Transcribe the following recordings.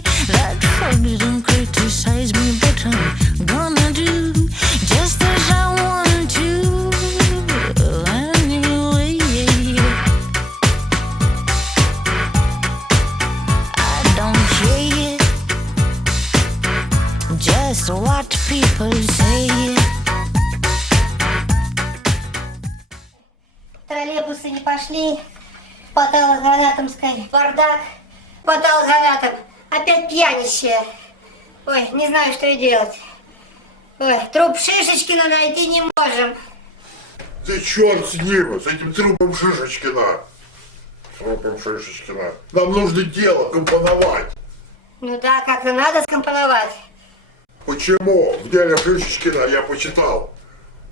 that forbidden criticize me, but I'm gonna do just as I want to anyway. I don't care just what people say. Троллейбусы не пошли, патологоанатомский бардак, патологоанатом, опять пьянище. Ой, не знаю, что и делать. Ой, труп Шишечкина найти не можем. Да черт с ним, с этим трупом Шишечкина. Трупом Шишечкина. Нам нужно дело компоновать. Ну да, как-то надо скомпоновать. Почему? В деле Шишечкина я почитал.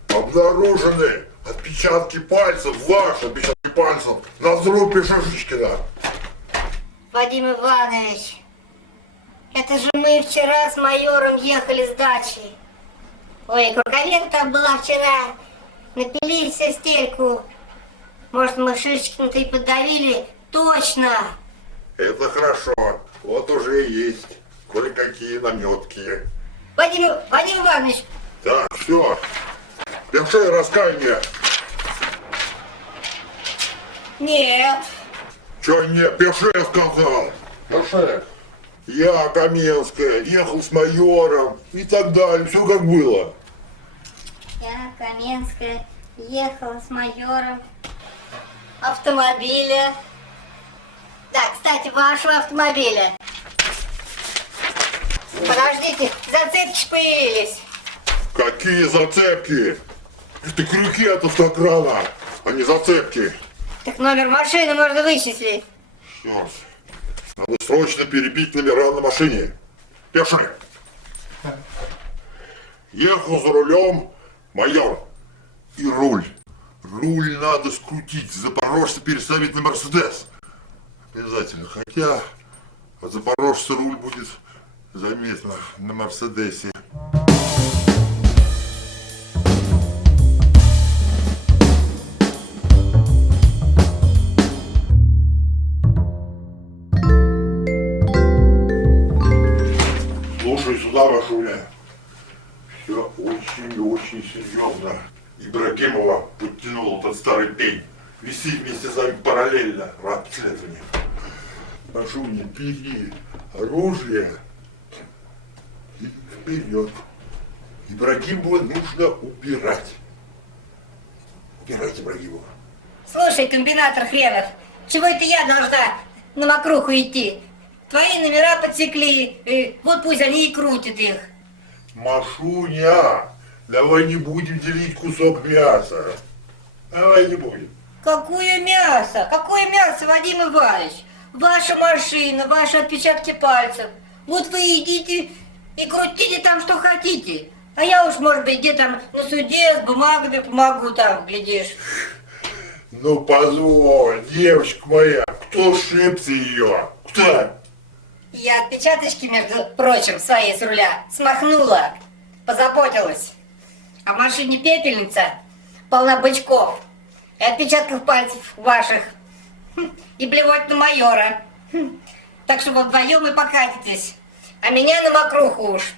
Обнаружены отпечатки пальцев, ваши отпечатки пальцев на трупе Шишечкина. Вадим Иванович, это же мы вчера с майором ехали с дачи. Ой, Круговенко там была вчера. Напилили все стельку. Может, мы Шишечкина-то и подавили? Точно! Это хорошо. Вот уже и есть кое-какие наметки. Вадим Иванович! Так, все. Пиши раскаяние. Нет. Че не? Пиши, я сказал. Пиши. Я, Каменская, ехал с майором и так далее. Все как было. Я, Каменская, ехала с майором автомобиля. Да, кстати, вашего автомобиля. Подождите, зацепки появились. Какие зацепки? Это крюки от автокрана, а не зацепки. Так номер машины можно вычислить. Сейчас. Надо срочно перебить номера на машине. Пиши. Ехал за рулем майор. И руль. Руль надо скрутить, запорожца переставить на Мерседес. Обязательно. Хотя от запорожца руль будет заметно на Мерседесе. Слушай сюда, Машуня. Все очень серьезно. Ибрагимова подтянул этот старый пень. Виси вместе с вами параллельно расследованию. Машуня, бери оружие и вперед. Ибрагимова нужно убирать. Убирать Ибрагимова. Слушай, комбинатор хренов, чего это я должна на мокруху идти? Твои номера подсекли, вот пусть они и крутят их. Машуня, давай не будем делить кусок мяса. Давай не будем. Какое мясо? Какое мясо, Вадим Иванович? Ваша машина, ваши отпечатки пальцев. Вот вы идите и крутите там, что хотите. А я уж, может быть, где там на суде с бумагами помогу там, глядишь. Ну позволь, девочка моя, кто шибся ее? Кто? Я отпечаточки, между прочим, свои с руля смахнула, позаботилась. А в машине пепельница полна бычков и отпечатков пальцев ваших. И плевать на майора. Так что вы вдвоем и покатитесь. А меня на мокруху уж.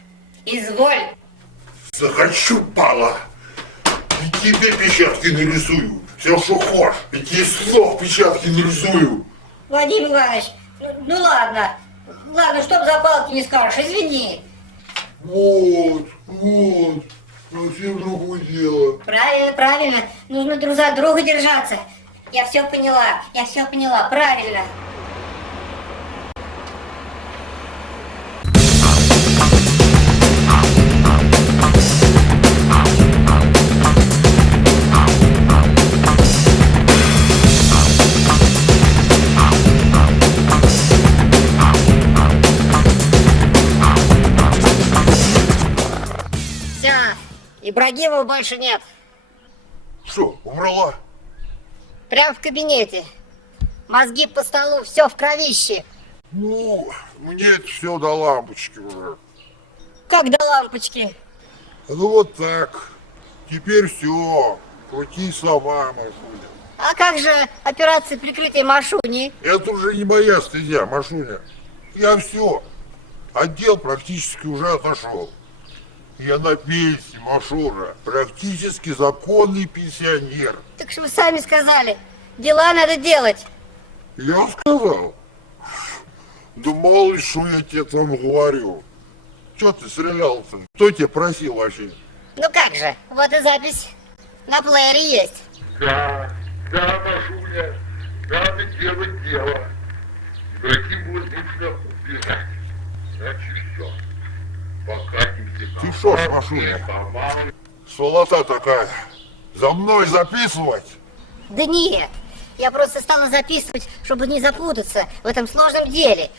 Изволь. Захочу, пала. И тебе печатки нарисую. Все, что хочешь. И тебе слов печатки нарисую. Вадим Иванович, ну ладно. Ладно, чтоб за палки не скажешь, извини. Вот. Совсем другое дело. Правильно. Нужно друг за друга держаться. Я все поняла, правильно. Все, Ибрагимова больше нет. Что, умерла? Прямо в кабинете. Мозги по столу, все в кровище. Ну, мне это все до лампочки уже. Как до лампочки? Ну вот так. Теперь все. Крути сама, Машуня. А как же операция прикрытия Машуни? Это уже не моя стезя, Машуня. Я все. Отдел практически уже отошел. Я на пенсии, Машура. Практически законный пенсионер. Так что вы сами сказали, дела надо делать. Я сказал. Да мало ли, что я тебе там говорю. Че ты стрелял-то? Кто тебя просил вообще? Ну как же, вот и запись на плеере есть. Да, Машуня, надо делать дело. Другим вот нужно убирать. Значит, все. Покатимся. Ты шо ж, Машуня? Сволота такая. За мной записывать? Да нет, я просто стала записывать, чтобы не запутаться в этом сложном деле.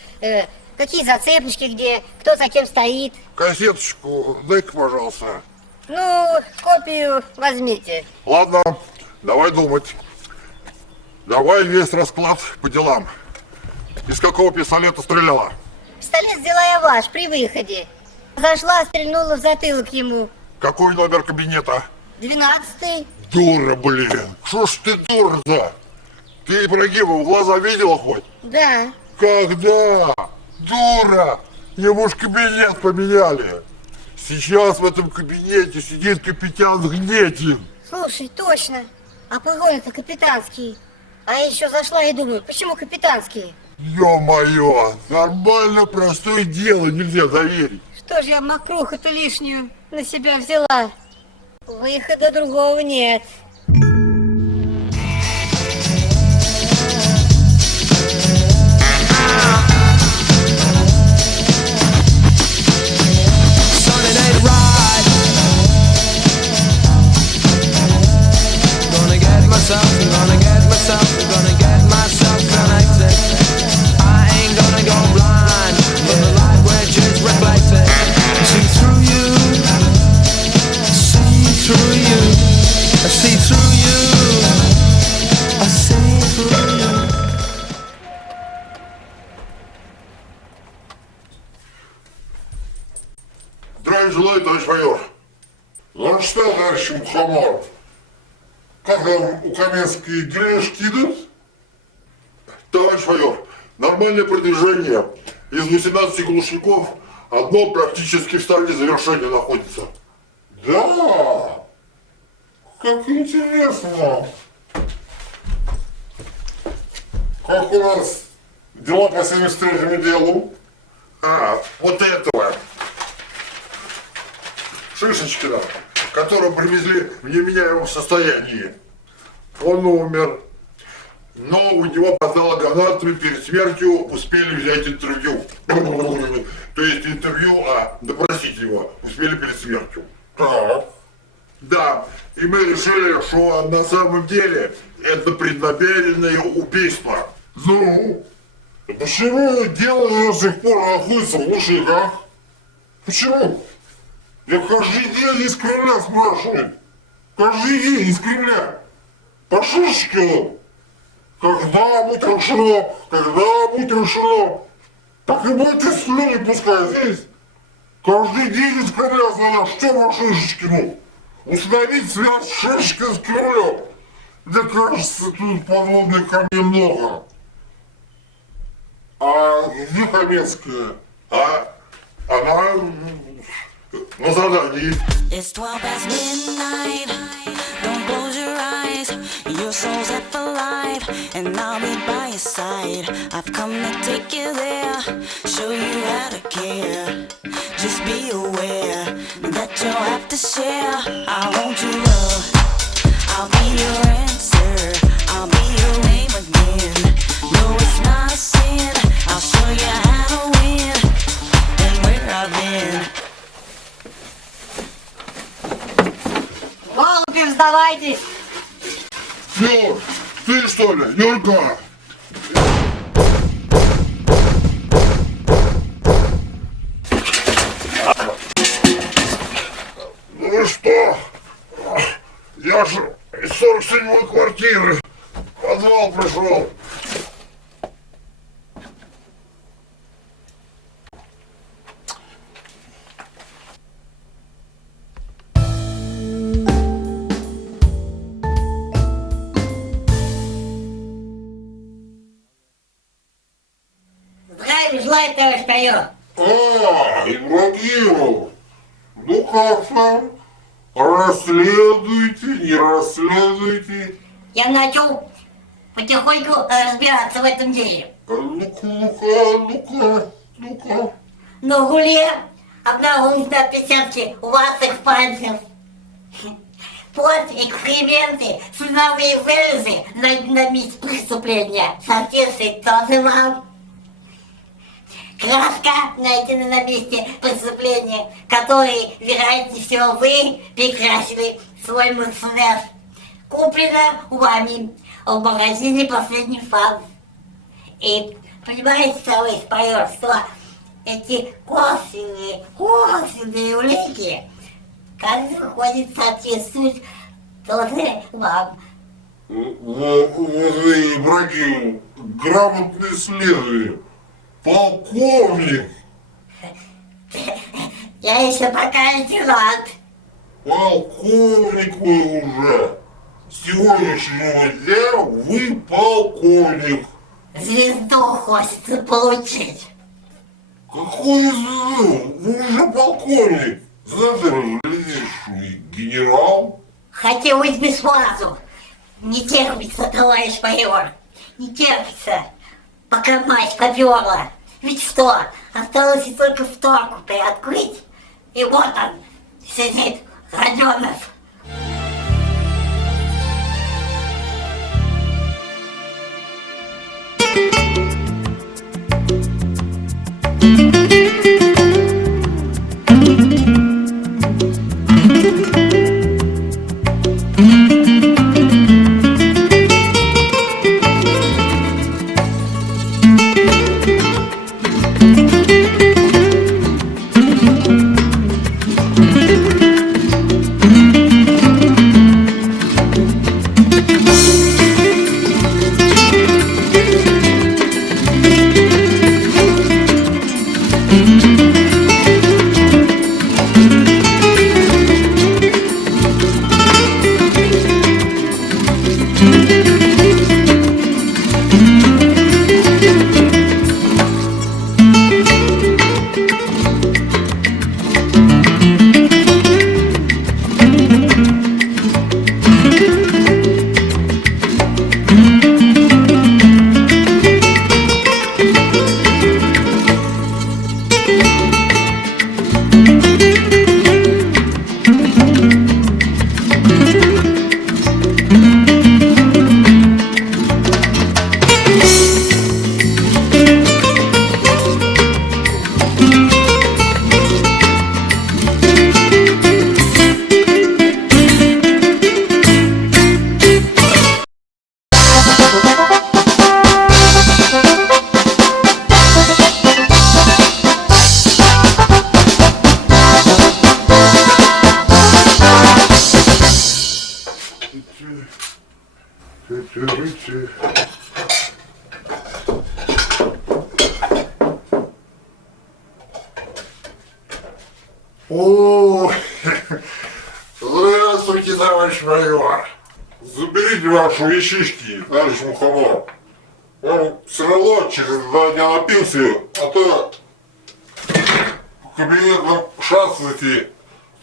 Какие зацепочки, где, кто за кем стоит. Кассеточку дай-ка, пожалуйста. Ну, копию возьмите. Ладно, давай думать. Давай весь расклад по делам. Из какого пистолета стреляла? Пистолет взяла я ваш при выходе. Зашла, стрельнула в затылок ему. Какой номер кабинета? 12-й. Дура, блин. Что ж ты дура-то? Ты Ибрагимова в глаза видела хоть? Да. Когда? Дура! Ему ж кабинет поменяли. Сейчас в этом кабинете сидит капитан Гнетин. Слушай, точно. А погоны-то капитанские. А я еще зашла и думаю, почему капитанские? Ё-моё, нормально простое дело, нельзя доверить. Что ж я мокруху-то лишнюю на себя взяла? Выхода другого нет. Здравия желаю, товарищ майор. Ну что, товарищ Мухомор, как там у Каменской грешки идут? Товарищ майор, нормальное продвижение. Из 18 глушников одно практически в стадии завершения находится. Да, как интересно. Как у нас дела по 73-му делу? Вот этого. Шишечкина, которого привезли в невменяемом состоянии. Он умер, но у него патологоанатомы перед смертью успели взять интервью. То есть интервью, допросить его успели перед смертью. Так. Да, и мы решили, что на самом деле это преднамеренное убийство. Ну, почему дело до сих пор находится в глушниках? Почему? Я каждый день из Кремля спрашиваю. Каждый день из Кремля. По Шишкину. Когда будет решено? Когда будет решено? Так и будете слюни пускать здесь. Каждый день из Кремля звонят. Что по Шишкину? Установить связь Шишкина с Кремлем. Мне кажется, тут подводных камней много. А где Каменская? Она... на задании. It's 12 past midnight. Don't close your eyes. Your soul's half alive, and I'll be by your side. I've come to take you there, show you how to care. Just be aware that you'll have to share. I want your love. I'll be your answer. I'll be your name again. No, it's not a sin. I'll show you how to win and where I've been. Голуби, сдавайтесь! Юр, ты что ли? Юрка! Ну что? Я же из 47-й квартиры в подвал пришел. Здравия желаю, товарищ майор. Ибрагимов, ну как там? Расследуйте, не расследуйте. Я начал потихоньку разбираться в этом деле. Ну-ка. На руле обнаружены отпечатки ласых пальцев. Под экскременты, слюновые железы на месте преступления соответствует тоже вам. Краска найдена на месте преступления, который, вероятнее всего, вы перекрасили свой Мерседес. Куплено вами в магазине «Последний фаз». И понимаете, товарищ майор, что эти косвенные улики, как выходит, соответствуют тоже вам. Ибрагим, грамотный следователь, полковник. Я еще пока лейтенант. Полковник вы уже. С сегодняшнего дня вы полковник. Звезду хочется получить. Какой звезду? Вы уже полковник. Завтра глядишь, генерал. Хотелось бы сразу. Не терпится, товарищ майор. Не терпится. Пока мать поперла. Ведь что, осталось и только вторку приоткрыть. И вот он сидит, Родионов. О, здравствуйте, товарищ майор. Заберите ваши вещички, товарищ Мухомор. Он все равно через 2 дня на пенсию, а то в кабинетном шастаете,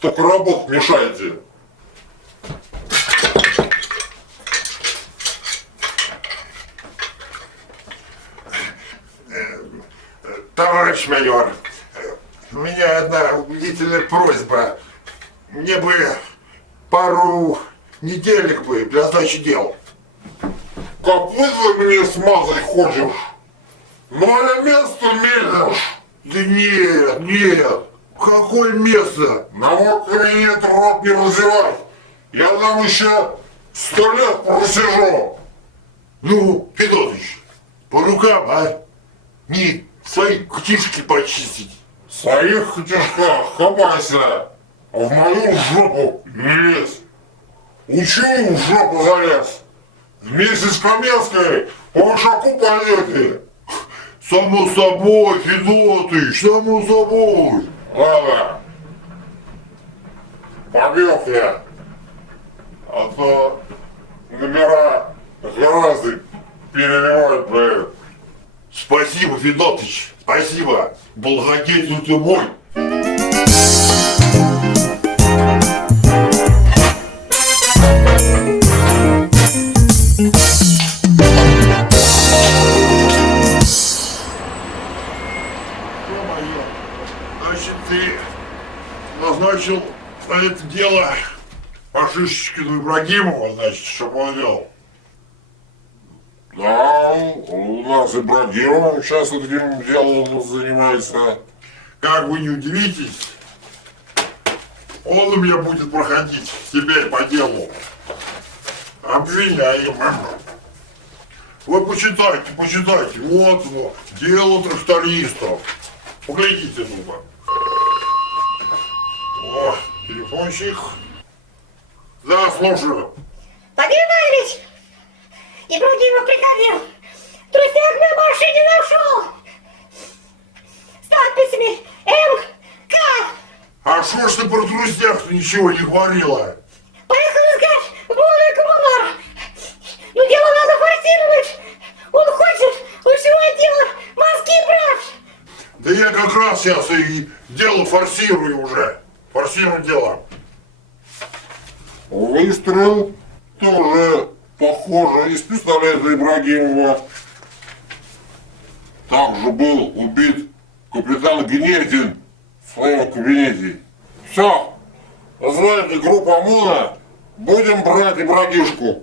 только работать мешаете. Товарищ майор, у меня одна убедительная просьба. Мне бы пару недельник бы для сдачи дел. Копыта мне смазать хочешь? Ну, место мелешь? Да нет. Какое место? На мой кабинет рот не разевай. Я там еще 100 лет просижу. Ну, Федотович, по рукам, а? Не свои ктишки почистить. В своих ктишках копайся, а в мою жопу не лезь. Учу в жопу залез. Вместе с Каменской по вышаку пойдете. Само собой, Федотыч, само собой. Ладно. Побег я. А то номера гораздо переливать, блин. Спасибо, Федотыч. Спасибо, благодетель ты мой. Ё-моё, значит, ты назначил на это дело Шишечкину Ибрагимова, значит, чтобы он делал. Да, у нас Ибрагимов сейчас этим делом занимается. Как вы не удивитесь, он у меня будет проходить теперь по делу обвиняемым. Вы почитайте, почитайте. Вот, дело трактористов. Поглядите туда. О, телефончик. Да, слушаю. Владимир Иванович! Ибрагимов приходил. Трусяк на машине нашел. С надписями МК. А что ж ты про друзьях ничего не говорила? Поехал искать Володю Коммунар. Ну дело надо форсировать. Он хочет ключевое дело мозги брать. Да я как раз сейчас и дело форсирую уже. Форсирую дело. Выстрел тоже похоже из пистолета Ибрагимова. Также был убит капитан Гнедин в своем кабинете. Все, знаете, группа ОМОНа, будем брать Ибрагишку.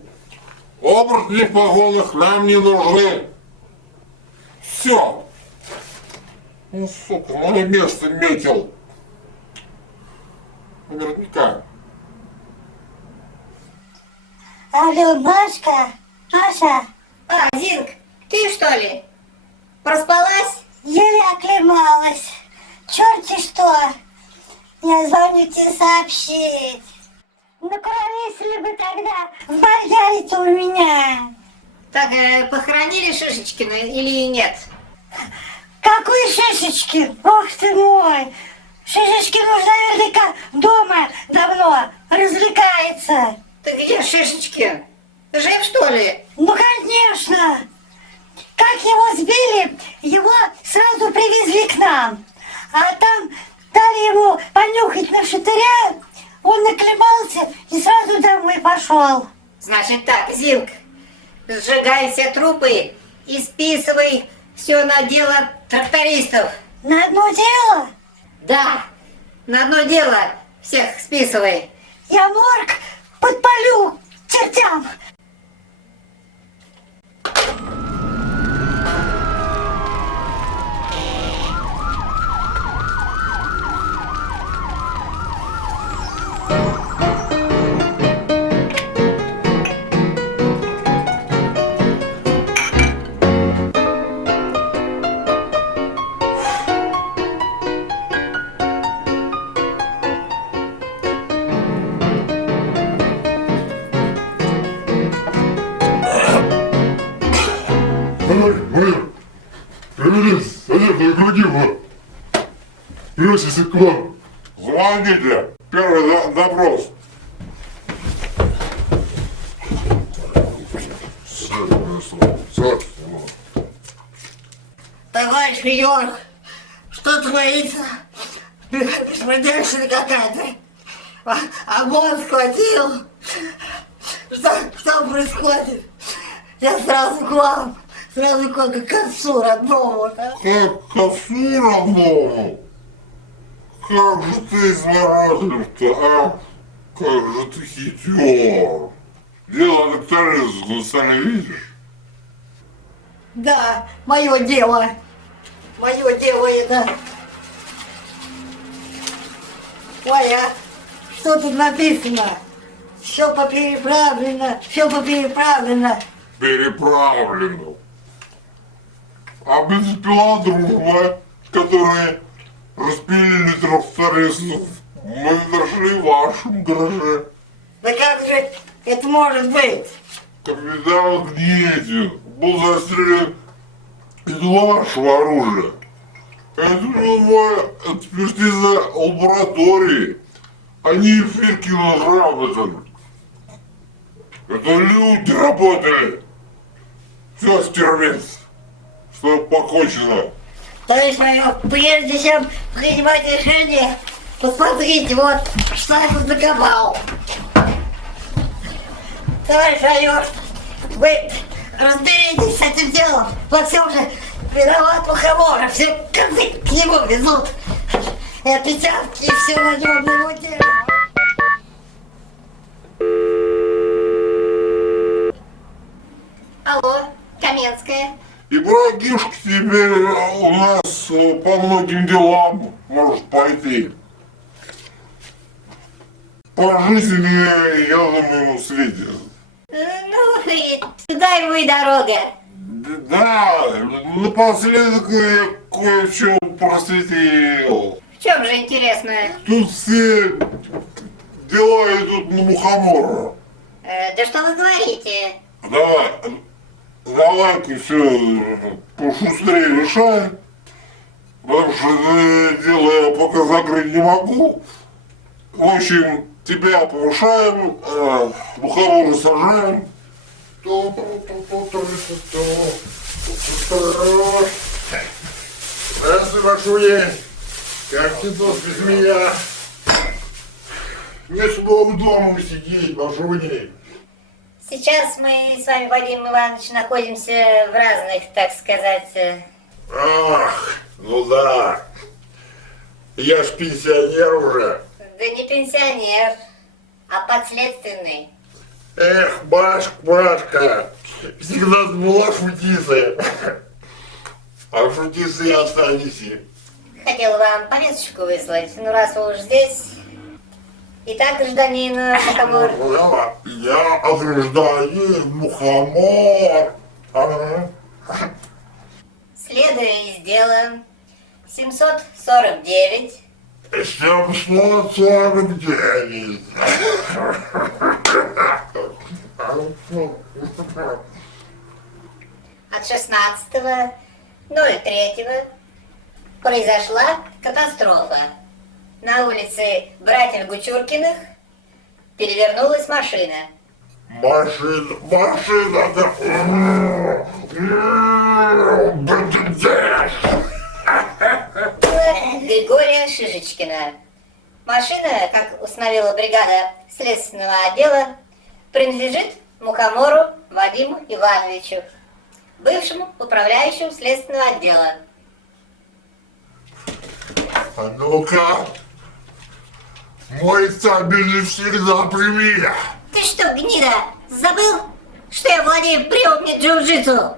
Оборотни в погонах нам не нужны. Все. Ну, сука, мое место метил. Наверняка. Алло, Машка, Маша, А, Зинк, ты что ли? Проспалась? еле оклемалась. Черти что, я звоню тебе сообщить. Ну, кровесили бы тогда в Маргарите у меня. Так, похоронили Шишечкина или нет? Какой Шишечкин? Ох ты мой! Шишечкин уж наверняка дома давно развлекается. Ты где Шишечкин? Жив что ли? Ну, конечно! Как его сбили, его сразу привезли к нам. А там дали ему понюхать на шатыря, он наклемался и сразу домой пошел. Значит так, Зинк, сжигай все трупы и списывай все на дело трактористов. На одно дело Да, на одно дело всех списывай. я морг подпалю к чертям. Майор, провели Олега Ибрагимова. Просится к вам. Звоните. Первый допрос. Сядь. Товарищ майор, что творится? Беспредельщина какая-то. ОМОН схватил. Что происходит? Я сразу к вам. Сразу к отцу родному. Да? Как к отцу родному? Как же ты изворотлив-то, а? Как же ты хитер. Дело тракториста, сами видишь? Да, мое дело. Мое дело это. Ой, а что тут написано? Все попереправлено, все попереправлено. Переправлено. А бензопила дружба, которые распилили трактористов, мы нашли в вашем гараже. Да как же это может быть? Капитан Гнедин был застрелен из вашего оружия. Это новая экспертиза лаборатории. Они Фиркину грамоты. Это люди работали. Все, стервец. Что покончено. Товарищ майор, прежде чем принимать решение, посмотрите, вот, что я тут закопал. Товарищ майор, вы разберитесь с этим делом. Во всем же виноват Мухомор, все концы к нему везут. И отпечатки, и все на нем его дело. Алло, Каменская. Ибрагимушка теперь у нас по многим делам может пойти. Пожизненное, я думаю, светит. Ну, и туда ему и дорога. Да, напоследок я кое-что просветил. В чем же интересное? Тут все дела идут на Мухомора. Да что вы говорите? Давай-ка все пошустрее решай. Потому что это дело я пока закрыть не могу. В общем, тебя повышаем, Мухомора сажаем. Здравствуй, Машуня. Как ты тут без меня? Не смог дома сидеть, Машуня. Сейчас мы с вами, Вадим Иванович, находимся в разных, так сказать... Ах, ну да. Я ж пенсионер уже. Да не пенсионер, а подследственный. Эх, Машка, всегда была шутицей. А шутицей останетесь. Хотел вам повесточку выслать, ну раз вы уж здесь. Итак, гражданин Мухомор. Я от гражданин Мухомор. Ага. Следуя из дела 749. 749. От 16.03 произошла катастрофа. На улице братьев Гучуркиных перевернулась машина. Машина, да. Григория Шишечкина. Машина, как установила бригада следственного отдела, принадлежит Мухомору Вадиму Ивановичу, бывшему управляющему следственного отдела. А ну-ка, мой табель всегда при мне. Ты что, гнида, забыл, что я владею приемами джиу-джитсу?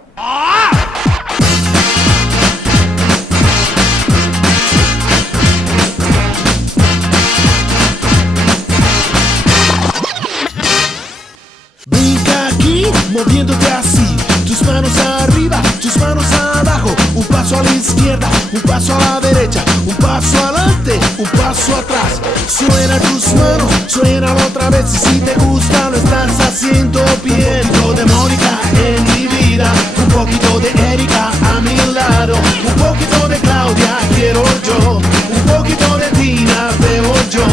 Brinca aquí, moviéndote así. Tus manos arriba, tus manos abajo. Un paso a la izquierda, un paso a la derecha. Un paso adelante, un paso atrás. Suena tus manos, suena otra vez. Y si te gusta, lo estás haciendo bien. Un poquito de Mónica en mi vida. Un poquito de Erika a mi lado. Un poquito de Claudia quiero yo. Un poquito de Tina veo yo.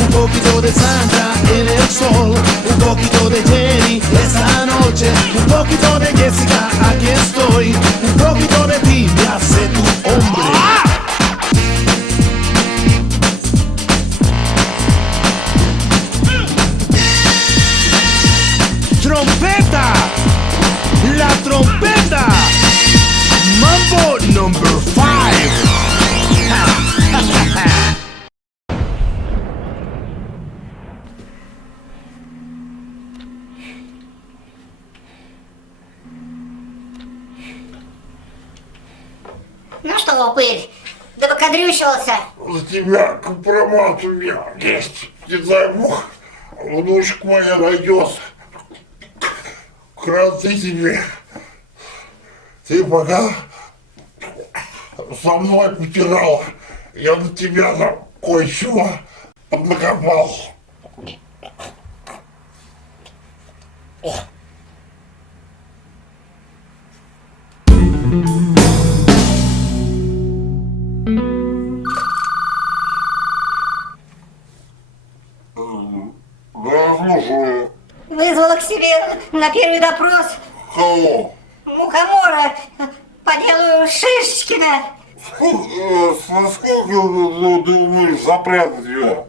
Un poquito de Sandra en el sol. Un poquito de Jenny esta noche. Un poquito de Jessica, aquí estoy. Un poquito de ti me hace tu hombre. ¡Trompeta! ¡La trompeta! Mambo number 5. Ну что, упырь, да покадрючился. За тебя компромат у меня есть. Не дай бог, внучек моя найдется. Кранты тебе. Ты пока со мной потирал, я на тебя там кое-чего поднакопал. Да, слушаю. Вызвала к себе на первый допрос Кого? Мухомора по делу Шишечкина. сколько думаешь запрятать ее?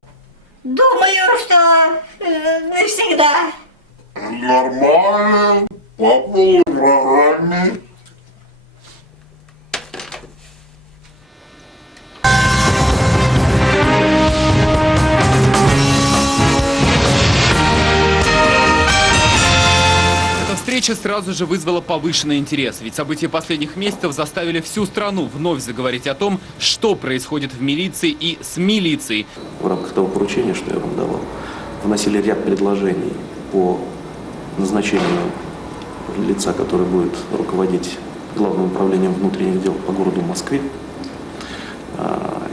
Думаю, что навсегда. Нормально, по полной программе. Встреча сразу же вызвала повышенный интерес, ведь события последних месяцев заставили всю страну вновь заговорить о том, что происходит в милиции и с милицией. В рамках того поручения, что я вам давал, вносили ряд предложений по назначению лица, который будет руководить Главным управлением внутренних дел по городу Москве.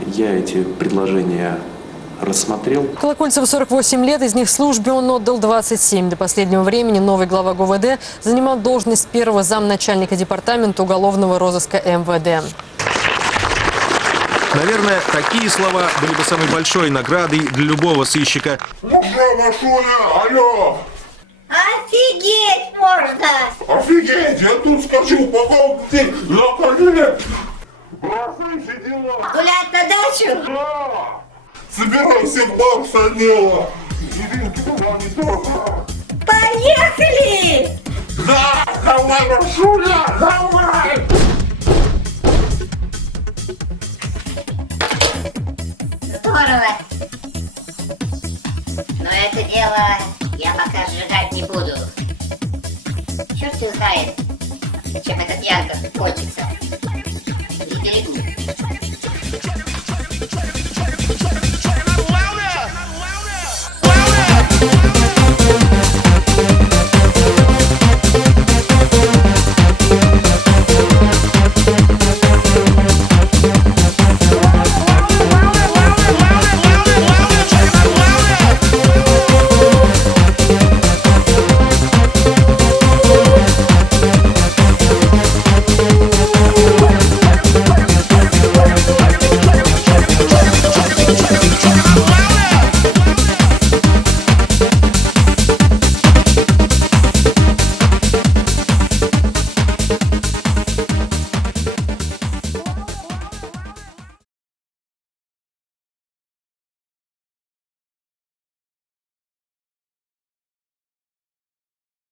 Я эти предложения рассмотрел. Колокольцеву 48 лет, из них службе он отдал 27. До последнего времени новый глава ГУВД занимал должность первого замначальника департамента уголовного розыска МВД. Наверное, такие слова были бы самой большой наградой для любого сыщика. Машуня, алло! Офигеть можно! Офигеть, я тут скачу по комнате на колени. Бросай все дела. Гулять на дачу? Да! Собирай всех баб с отдела. Иринки, туда не только. Поехали! Да, давай, Машуня, давай! Здорово. Но это дело я пока сжигать не буду. Черт его знает, чем этот Янков кончится. Не берегу.